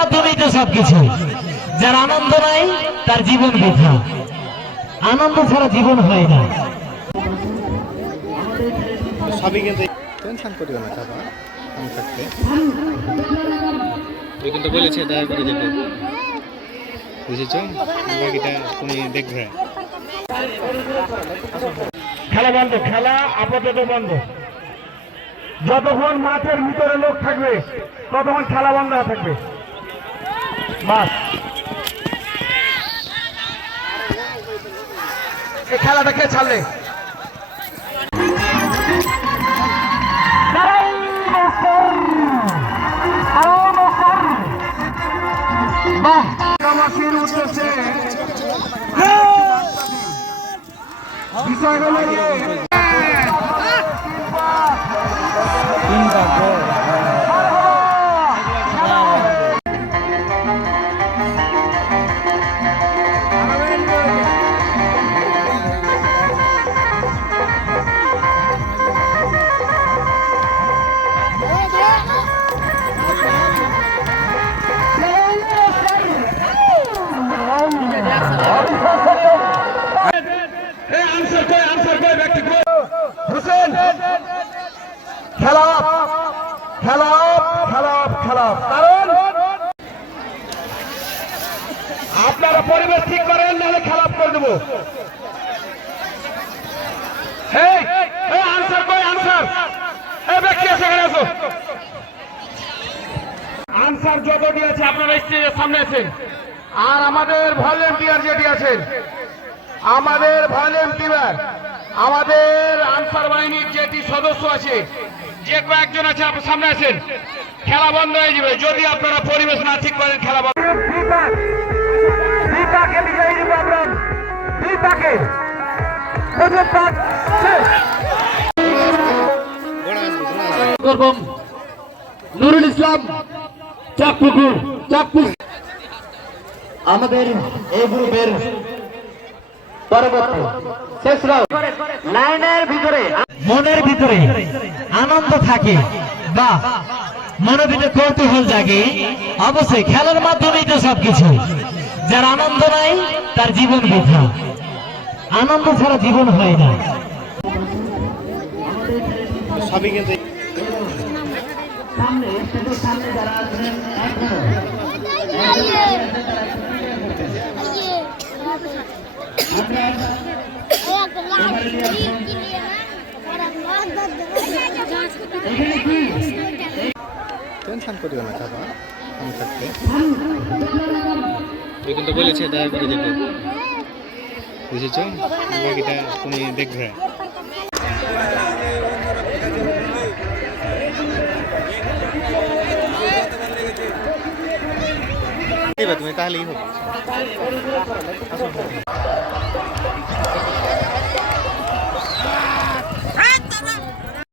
মাধ্যমেই তো সবকিছু। যার আনন্দ নাই তার জীবন বৃথা। আনন্দ ছাড়া জীবন হয় না। সবই কিন্তু টেনশন করিও না চাপা। আমি থাকতে। তুই কিন্তু বলেছে দয়া করে যেতে বুঝেছ? বাকিটা তুমি দেখবে। খেলা বন্ধ খেলা আপাতত বন্ধ। যতক্ষণ মাঠের ভিতরে লোক থাকবে ততক্ষণ খেলা বন্ধ থাকবে। বাস এই খেলাটা কে ছাড়লে। উদ্দেশ্যে কারণ আপনারা পরিবেশ ঠিক করেন, নাহলে খারাপ করে দেবো। আনসার কই, আনসার? ব্যক্তি আসো। আনসার যতটি আছে আপনারা স্টেজের সামনে আছেন। আর আমাদের ভলেন্টিয়ার যেটি আছেন, আমাদের ভলেন্টিয়ার, আমাদের আনসার বাহিনীর যেটি সদস্য আছে, যে কয়েকজন আছে, আপনার সামনে আছেন। খেলা বন্ধ হয়ে যাবে। যদি আপনারা পরিবেশ না ঠিক করেন খেলা বন্ধ বিজয়ী দিব আমরা নুরুল ইসলাম চাকপুকুর চাকপুর আমাদের এই গ্রুপের পরবর্তী শেষ রাউন্ড। লাইনের ভিতরে মনের ভিতরে আনন্দ থাকে বা মনের ভিতরে কৌতূহল জাগে অবশ্যই খেলার মাধ্যমেই তো সবকিছু। যার আনন্দ নাই তার জীবন বৃথা। আনন্দ ছাড়া জীবন হয় না। সবই কিন্তু টেনশন করিও না চাপা আমি থাকতে। তুই কিন্তু বলেছে, দয়া করে যেতে বুঝেছ? বাকিটা তুমি দেখবে। তুমি তাহলেই হবে।